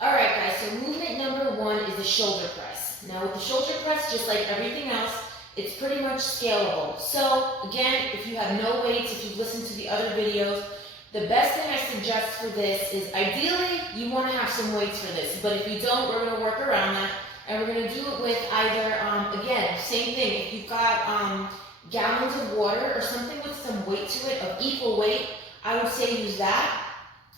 Alright guys, so movement number one is the shoulder press. Now with the shoulder press, just like everything else, it's pretty much scalable. So again, if you have no weights, if you've listened to the other videos, the best thing I suggest for this is ideally you want to have some weights for this, but if you don't, we're going to work around that, and we're going to do it with either, again, same thing, if you've got gallons of water or something with some weight to it, of equal weight, I would say use that.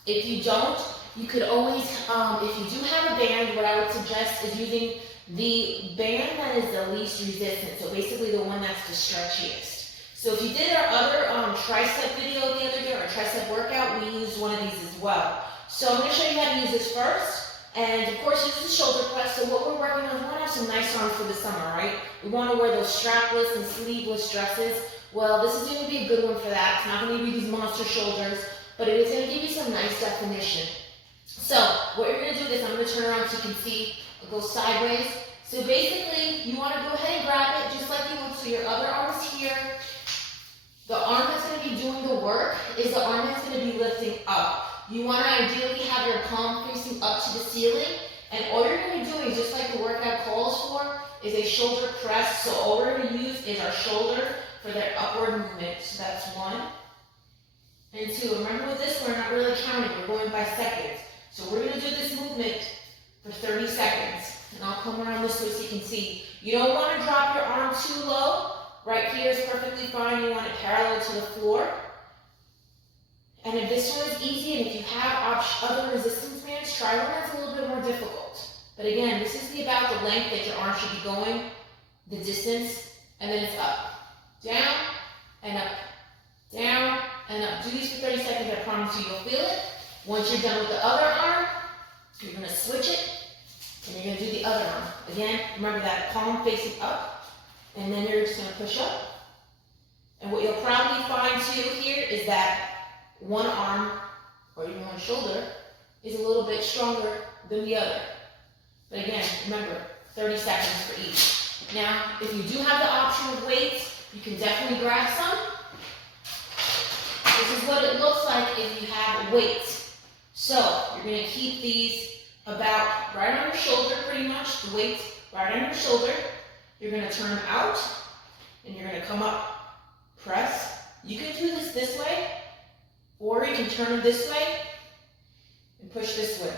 If you don't, you could always, if you do have a band, what I would suggest is using the band that is the least resistant, so basically the one that's the stretchiest. So if you did our other tricep video the other day, or tricep workout, we used one of these as well. So I'm going to show you how to use this first, and of course use the shoulder press. So what we're working on, we want to have some nice arms for the summer, right? We want to wear those strapless and sleeveless dresses. Well, this is going to be a good one for that. It's not going to give you these monster shoulders, but it is going to give you some nice definition. So what you're going to do is I'm going to turn around so you can see it goes sideways. So basically, you want to go ahead and grab it just like you would. So your other arm is here. The arm that's going to be doing the work is the arm that's going to be lifting up. You want to ideally have your palm facing up to the ceiling. And all you're going to be doing, just like the workout calls for, is a shoulder press. So all we're going to use is our shoulder for their upward movement. So that's 1 and 2. Remember with this, we're not really counting. We're going by seconds. So we're going to do this movement for 30 seconds. And I'll come around this way so you can see. You don't want to drop your arm too low. Right here is perfectly fine. You want it parallel to the floor. And if this one is easy, and if you have other resistance bands, try one that's a little bit more difficult. But again, this is about the length that your arm should be going, the distance, and then it's up. Down, and up. Down, and up. Do these for 30 seconds. I promise you, you'll feel it. Once you're done with the other arm, you're going to switch it, and you're going to do the other arm. Again, remember that palm facing up, and then you're just going to push up. And what you'll probably find too here is that one arm, or even one shoulder, is a little bit stronger than the other. But again, remember, 30 seconds for each. Now, if you do have the option of weights, you can definitely grab some. This is what it looks like if you have weights. So, you're going to keep these about right on your shoulder pretty much, the weight right on your shoulder. You're going to turn them out, and you're going to come up, press. You can do this way, or you can turn them this way, and push this way.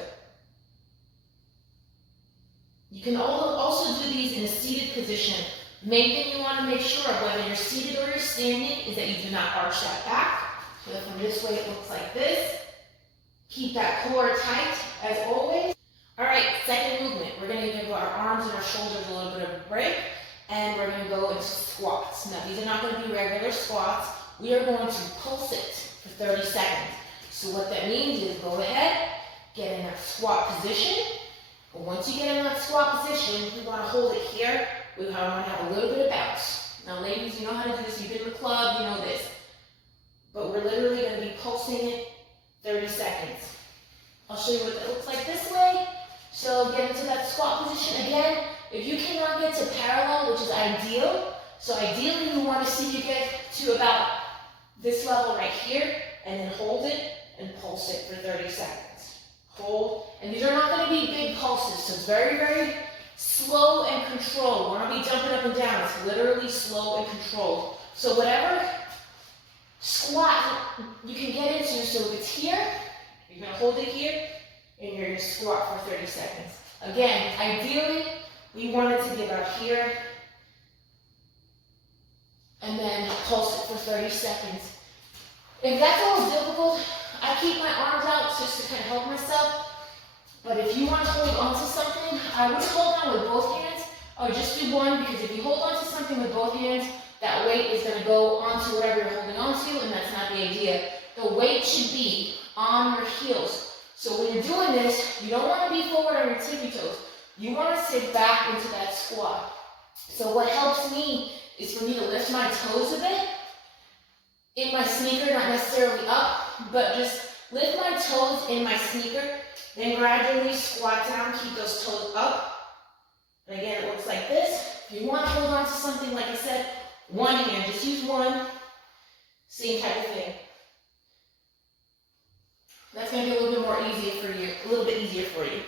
You can also do these in a seated position. The main thing you want to make sure of, whether you're seated or you're standing, is that you do not arch that back. So from this way, it looks like this. Keep that core tight, as always. All right, second movement. We're going to give our arms and our shoulders a little bit of a break, and we're going to go into squats. Now, these are not going to be regular squats. We are going to pulse it for 30 seconds. So what that means is go ahead, get in that squat position. But once you get in that squat position, we want to hold it here. We want to have a little bit of bounce. Now, ladies, you know how to do this. You've been in the club, you know this. But we're literally going to be pulsing it 30 seconds. I'll show you what that looks like this way. So get into that squat position again. If you cannot get to parallel, which is ideal, so ideally you want to see you get to about this level right here, and then hold it and pulse it for 30 seconds. Hold, and these are not going to be big pulses, so it's very, very slow and controlled. We're not be jumping up and down. It's literally slow and controlled. So whatever squat you can get into, so if it's here, you're going to hold it here, and you're going to squat for 30 seconds. Again, ideally, we want it to be about here, and then pulse it for 30 seconds. If that's a little difficult, I keep my arms out just to kind of help myself. But if you want to hold on to something, I wouldn't hold on with both hands, or just do one, because if you hold on to something with both hands, that weight is going to go onto whatever you're holding onto, and that's not the idea. The weight should be on your heels. So when you're doing this, you don't want to be forward on your tippy toes. You want to sit back into that squat. So what helps me is for me to lift my toes a bit in my sneaker, not necessarily up, but just lift my toes in my sneaker, then gradually squat down, keep those toes up. And again, it looks like this. If you want to hold on to something, like I said, one hand, just use one, same type of thing. That's going to be a little bit more easier for you, a little bit easier for you.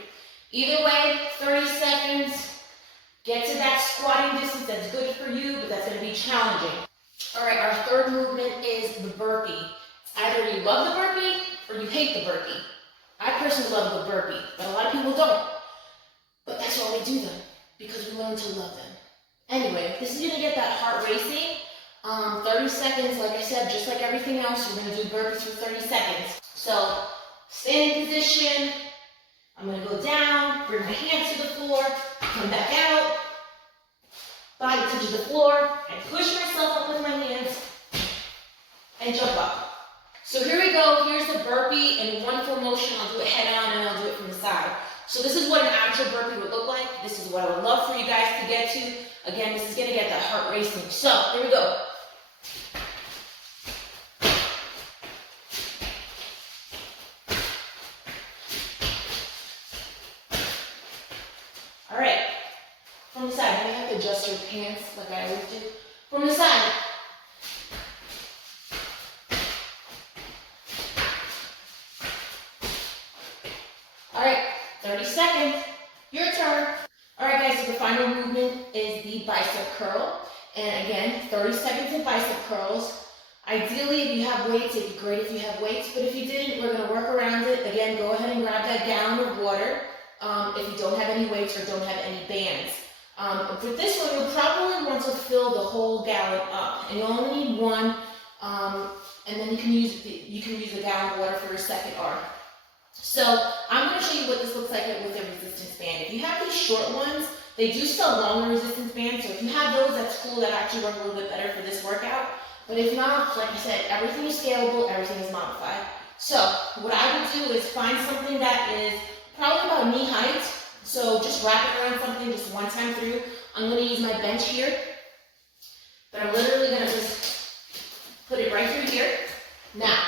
Either way, 30 seconds. Get to that squatting distance that's good for you, but that's going to be challenging. All right, our third movement is the burpee. It's either you love the burpee or you hate the burpee. I personally love the burpee, but a lot of people don't. But that's why we do them, because we learn to love them. Anyway, this is going to get that heart racing. 30 seconds, like I said, just like everything else, we're going to do burpees for 30 seconds. So, standing position. I'm going to go down, bring my hands to the floor, come back out. Body touches the floor. I push myself up with my hands and jump up. So here we go. Here's the burpee in one full motion. I'll do it head on and I'll do it from the side. So this is what an actual burpee would look like. This is what I would love for you guys to get to. Again, this is going to get that heart racing. So here we go. All right. From the side. Now you have to adjust your pants like I always do. From the side. All right. 30 seconds. Your turn. All right, guys, so the final movement is the bicep curl. And again, 30 seconds of bicep curls. Ideally, if you have weights, it'd be great if you have weights. But if you didn't, we're going to work around it. Again, go ahead and grab that gallon of water if you don't have any weights or don't have any bands. For this one, you'll probably want to fill the whole gallon up. And you only need one. And then you can use the gallon of water for your second arm. So I'm going to show you what this looks like with a resistance band. If you have these short ones, they do sell longer resistance bands. So if you have those, that's cool. That actually work a little bit better for this workout. But if not, like I said, everything is scalable, everything is modified. So what I would do is find something that is probably about knee height. So just wrap it around something just one time through. I'm going to use my bench here. But I'm literally going to just put it right through here. Now,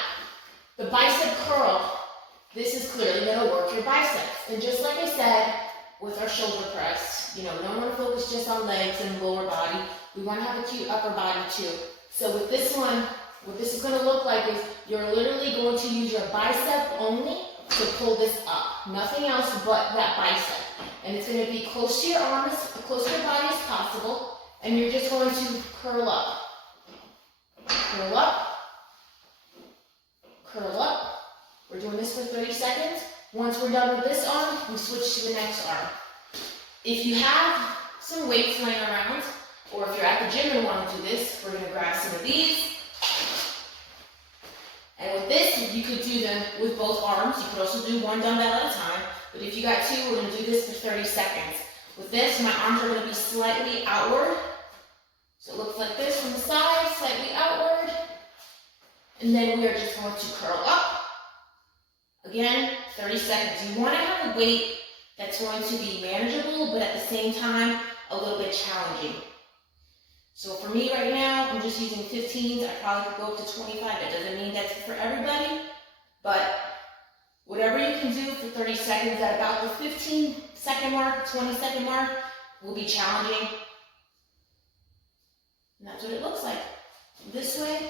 the bicep curl. This is clearly going to work your biceps. And just like I said, with our shoulder press, we don't want to focus just on legs and lower body. We want to have a cute upper body too. So with this one, what this is going to look like is you're literally going to use your bicep only to pull this up. Nothing else but that bicep. And it's going to be close to your arms, as close to your body as possible. And you're just going to curl up. Curl up. Curl up. We're doing this for 30 seconds. Once we're done with this arm, we switch to the next arm. If you have some weights laying around, or if you're at the gym and want to do this, we're going to grab some of these. And with this, you could do them with both arms. You could also do one dumbbell at a time. But if you got two, we're going to do this for 30 seconds. With this, my arms are going to be slightly outward. So it looks like this from the side, slightly outward. And then we are just going to curl up. Again, 30 seconds. You want to have a weight that's going to be manageable, but at the same time, a little bit challenging. So for me right now, I'm just using 15s. I probably could go up to 25. That doesn't mean that's for everybody, but whatever you can do for 30 seconds at about the 15-second mark, 20-second mark will be challenging. And that's what it looks like. This way.